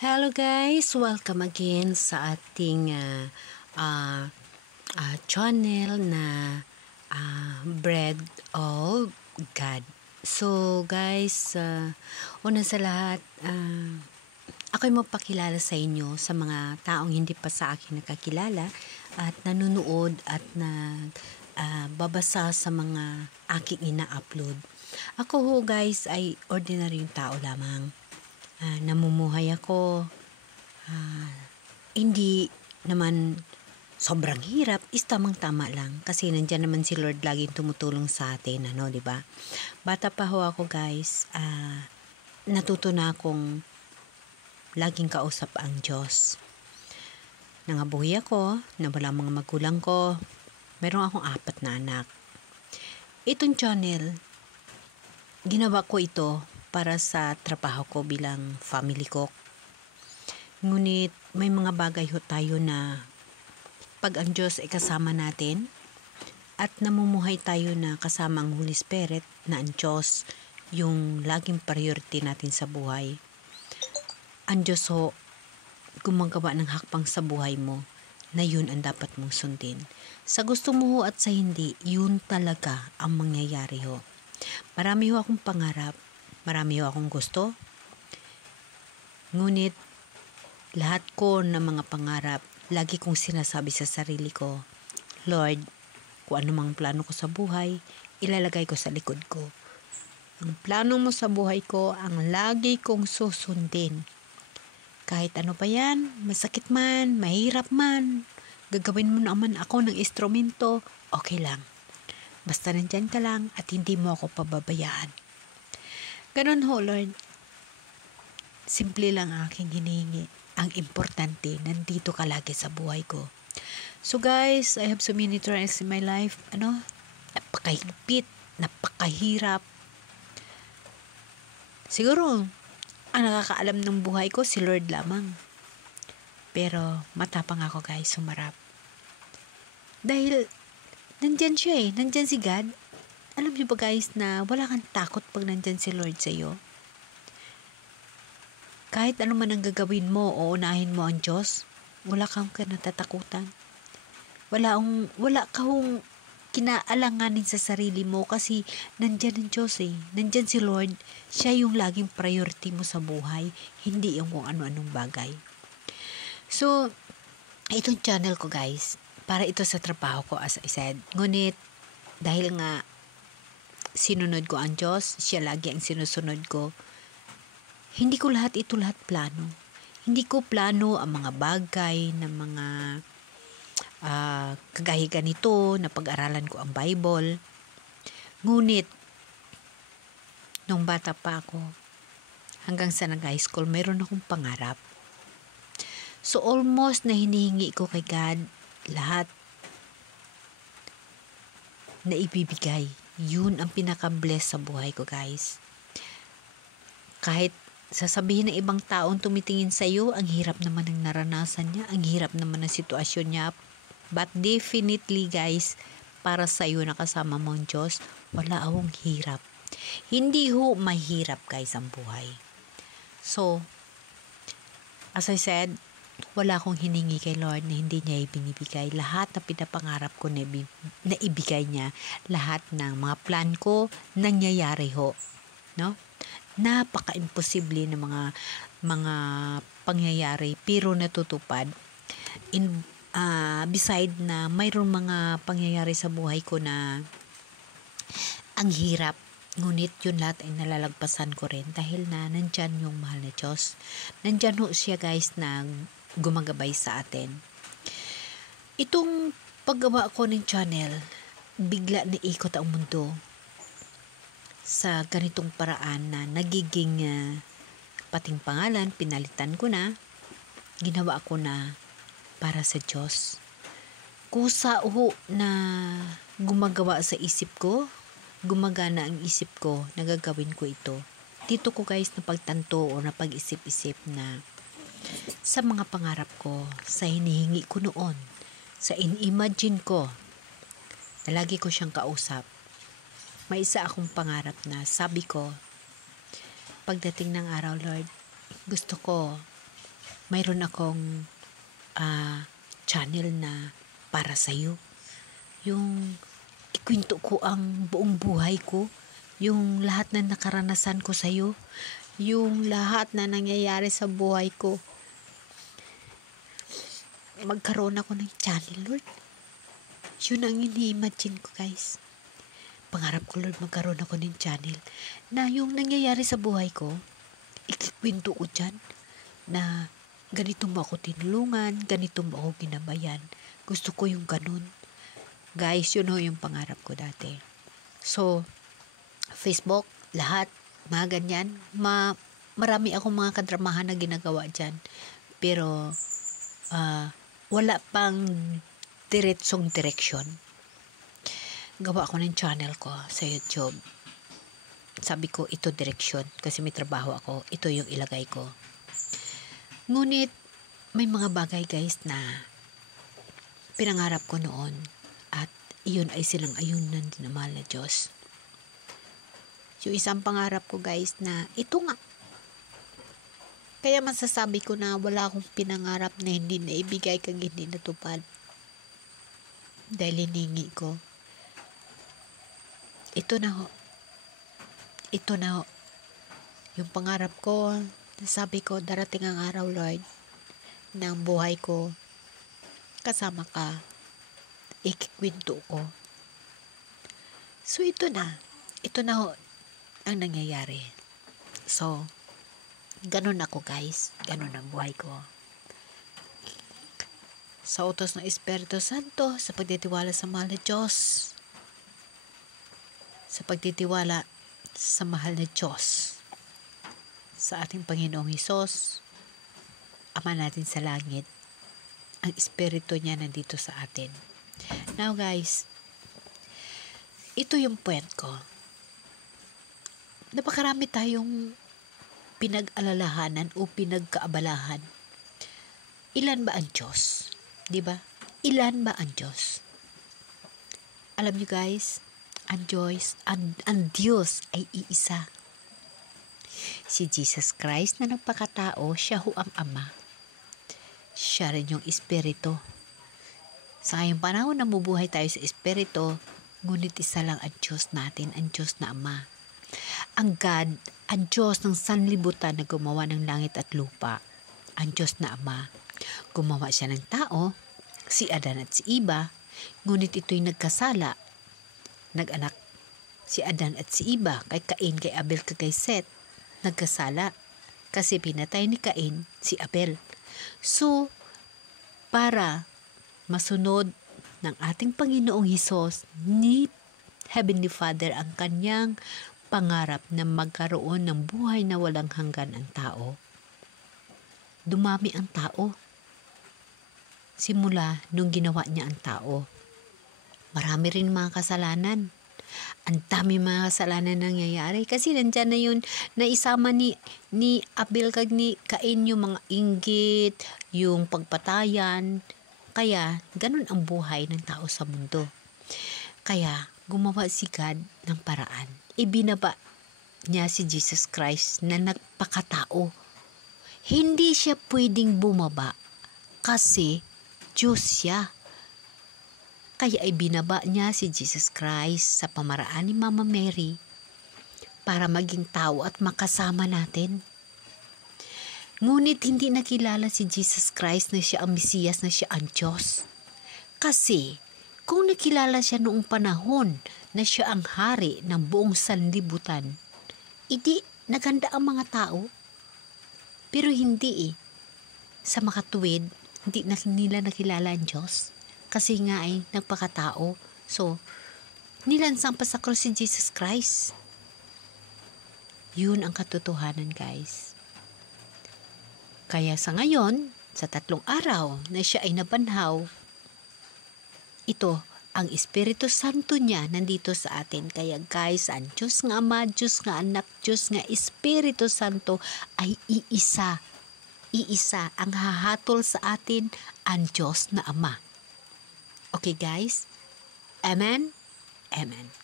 Hello guys! Welcome again sa ating channel na Bread of God. So guys, una sa lahat, ako'y magpakilala sa inyo sa mga taong hindi pa sa akin nakakilala at nanonood at babasa sa mga aking ina-upload. Ako ho guys ay ordinaryong tao lamang. Namumuhay ako, hindi naman sobrang hirap, tamang-tama lang kasi nandiyan naman si Lord laging tumutulong sa atin, di ba? Bata pa ho ako guys, natuto na akong laging kausap ang Diyos. Nangabuhi ako, nawala ang mga magulang ko, meron akong 4 na anak. Itong channel, ginawa ko ito para sa trabaho ko bilang family cook. Ngunit may mga bagay ho tayo na pag ang Diyos ay kasama natin at namumuhay tayo na kasama ang Holy Spirit na ang Diyos yung laging priority natin sa buhay. Ang Diyos ho gumagawa ng hakbang sa buhay mo na yun ang dapat mong sundin. Sa gusto mo ho at sa hindi, yun talaga ang mangyayari ho. Marami ho akong pangarap, marami ho akong gusto. Ngunit lahat ko ng mga pangarap, lagi kong sinasabi sa sarili ko, Lord, kung ano mang plano ko sa buhay, ilalagay ko sa likod ko. Ang plano mo sa buhay ko, ang lagi kong susundin. Kahit ano pa yan, masakit man, mahirap man, gagawin mo naman ako ng instrumento, okay lang. Basta nandyan ka lang at hindi mo ako pababayaan. Ganun ho, Lord. Simple lang aking hinihingi. Ang importante, nandito ka lagi sa buhay ko. So guys, I have so many trials in my life. Napakahigpit, napakahirap. Siguro, ang nakakaalam ng buhay ko, si Lord lamang. Pero matapang ako guys, sumarap. Dahil, nandyan siya nandyan si God. Alam niyo ba guys na wala kang takot pag nandyan si Lord sa'yo? Kahit ano man ang gagawin mo o unahin mo ang Diyos, wala kang kinatatakutan. Wala kang kinaalanganin sa sarili mo kasi nandyan ang Diyos Nandyan si Lord, siya yung laging priority mo sa buhay, hindi yung kung ano-anong bagay. So, itong channel ko guys, para ito sa trabaho ko as I said. Ngunit, dahil nga sinunod ko ang Diyos, siya lagi ang sinusunod ko. Hindi ko lahat plano. Hindi ko plano ang mga bagay na mga kagaya ganito na pag-aralan ko ang Bible. Ngunit, nung bata pa ako, hanggang sa nag-high school, mayroon akong pangarap. So almost na hinihingi ko kay God lahat na ibibigay. Yun ang pinaka-bless sa buhay ko guys. Kahit sasabihin ng ibang taong tumitingin sa iyo, ang hirap naman ng naranasan niya, ang hirap naman ng sitwasyon niya. But definitely guys, para sa iyo na kasama mo ang Diyos, wala akong hirap. Hindi ho mahirap guys ang buhay. So, as I said, wala akong hiningi kay Lord na hindi niya ibinibigay. Lahat na pinapangarap ko na ibigay niya. Lahat ng mga plan ko, nangyayari ho. No? Napaka-imposible ng mga pangyayari pero natutupad. Beside na mayroong mga pangyayari sa buhay ko na ang hirap. Ngunit yun lahat ay nalalagpasan ko rin dahil na nandyan yung mahal na Diyos. Nandyan ho siya guys na gumagabay sa atin. Itong paggawa ko ng channel, bigla na ikot ang mundo sa ganitong paraan na nagiging pating pangalan, pinalitan ko na, ginawa ko na para sa Diyos. Kusa ho na gumagawa sa isip ko, gumagana ang isip ko, nagagawin ko ito. Dito ko guys napagtanto o napag-isip-isip na sa mga pangarap ko, sa hinihingi ko noon, sa in-imagine ko, na lagi ko siyang kausap. May isa akong pangarap na sabi ko, pagdating ng araw, Lord, gusto ko mayroon akong channel na para sa'yo. Yung ikwento ko ang buong buhay ko, yung lahat na nakaranasan ko sa'yo, yung lahat na nangyayari sa buhay ko. Magkaroon ako ng channel, Lord. Yun ang ini-imagine ko, guys. Pangarap ko, Lord, magkaroon ako ng channel na yung nangyayari sa buhay ko, ikikwento ko dyan na ganito mo ako tinulungan, ganito mo ako ginabayan. Gusto ko yung ganun. Guys, yun yung pangarap ko dati. So, Facebook, lahat, mga ganyan. Marami akong mga kadramahan na ginagawa dyan. Pero, wala pang diretsong direksyon. Gawa ako ng channel ko sa YouTube. Sabi ko, ito direksyon. Kasi may trabaho ako. Ito yung ilagay ko. Ngunit, may mga bagay guys na pinangarap ko noon. At iyon ay silang ayunan din ng mahal na Diyos. Yung isang pangarap ko guys na ito nga. Kaya masasabi ko na wala akong pinangarap na hindi naibigay kag hindi natupad. Dahil hiningi ko. Ito na ho. Ito na ho. Yung pangarap ko, sabi ko, darating ang araw, Lord, ng buhay ko. Kasama ka. Ikikwento ko. So, ito na. Ito na ho ang nangyayari. So, ganun ako guys. Ganun ang buhay ko. Sa utos ng Espiritu Santo, sa pagtitiwala sa mahal na Diyos, sa pagtitiwala sa mahal na Diyos, sa ating Panginoong Hesus, Ama natin sa langit, ang Espiritu niya nandito sa atin. Now guys, ito yung point ko. Napakarami tayong pinag-alalahanan o pinagkaabalahan. Ilan ba ang Diyos? Diba? Ilan ba ang Diyos? Alam niyo guys, ang Diyos ay iisa. Si Jesus Christ na nagpakatao, siya ho ang Ama. Siya rin yung Espiritu. Sa ngayong panahon na mabuhay tayo sa Espiritu, ngunit isa lang ang Diyos natin, ang Diyos na Ama. Ang God, ang Diyos ng sanlibutan na gumawa ng langit at lupa, ang Diyos na Ama. Gumawa siya ng tao, si Adan at si Eva, ngunit ito'y nagkasala. Nag-anak si Adan at si Eva, kay Cain, kay Abel, kay Seth. Nagkasala kasi pinatay ni Cain si Abel. So, para masunod ng ating Panginoong Hesus ni Heavenly Father ang kanyang pangarap na magkaroon ng buhay na walang hanggan ang tao, dumami ang tao. Simula nung ginawa niya ang tao, marami rin mga kasalanan. Ang dami mga kasalanan nangyayari kasi nandyan na yun na isama ni Abel kag ni Cain yung mga inggit, yung pagpatayan. Kaya ganun ang buhay ng tao sa mundo. Kaya gumawa si God ng paraan. Ibinaba niya si Jesus Christ na nagpakatao. Hindi siya pwedeng bumaba kasi Diyos siya. Kaya ay binaba niya si Jesus Christ sa pamaraan ni Mama Mary para maging tao at makasama natin. Ngunit hindi nakilala si Jesus Christ na siya ang Mesiyas, na siya ang Diyos. Kasi kung nakilala siya noong panahon na siya ang hari ng buong sanlibutan, hindi naganda ang mga tao. Pero hindi sa makatuwid, hindi na nila nakilala ang Diyos. Kasi nga ay nagpakatao. So, nilansang pa sa krus si Jesus Christ. Yun ang katotohanan guys. Kaya sa ngayon, sa 3 araw na siya ay nabanhaw, ito, ang Espiritu Santo niya nandito sa atin. Kaya guys, ang Diyos nga Ama, Diyos nga Anak, Diyos nga Espiritu Santo ay iisa. Iisa ang hahatol sa atin, ang Diyos na Ama. Okay guys? Amen? Amen.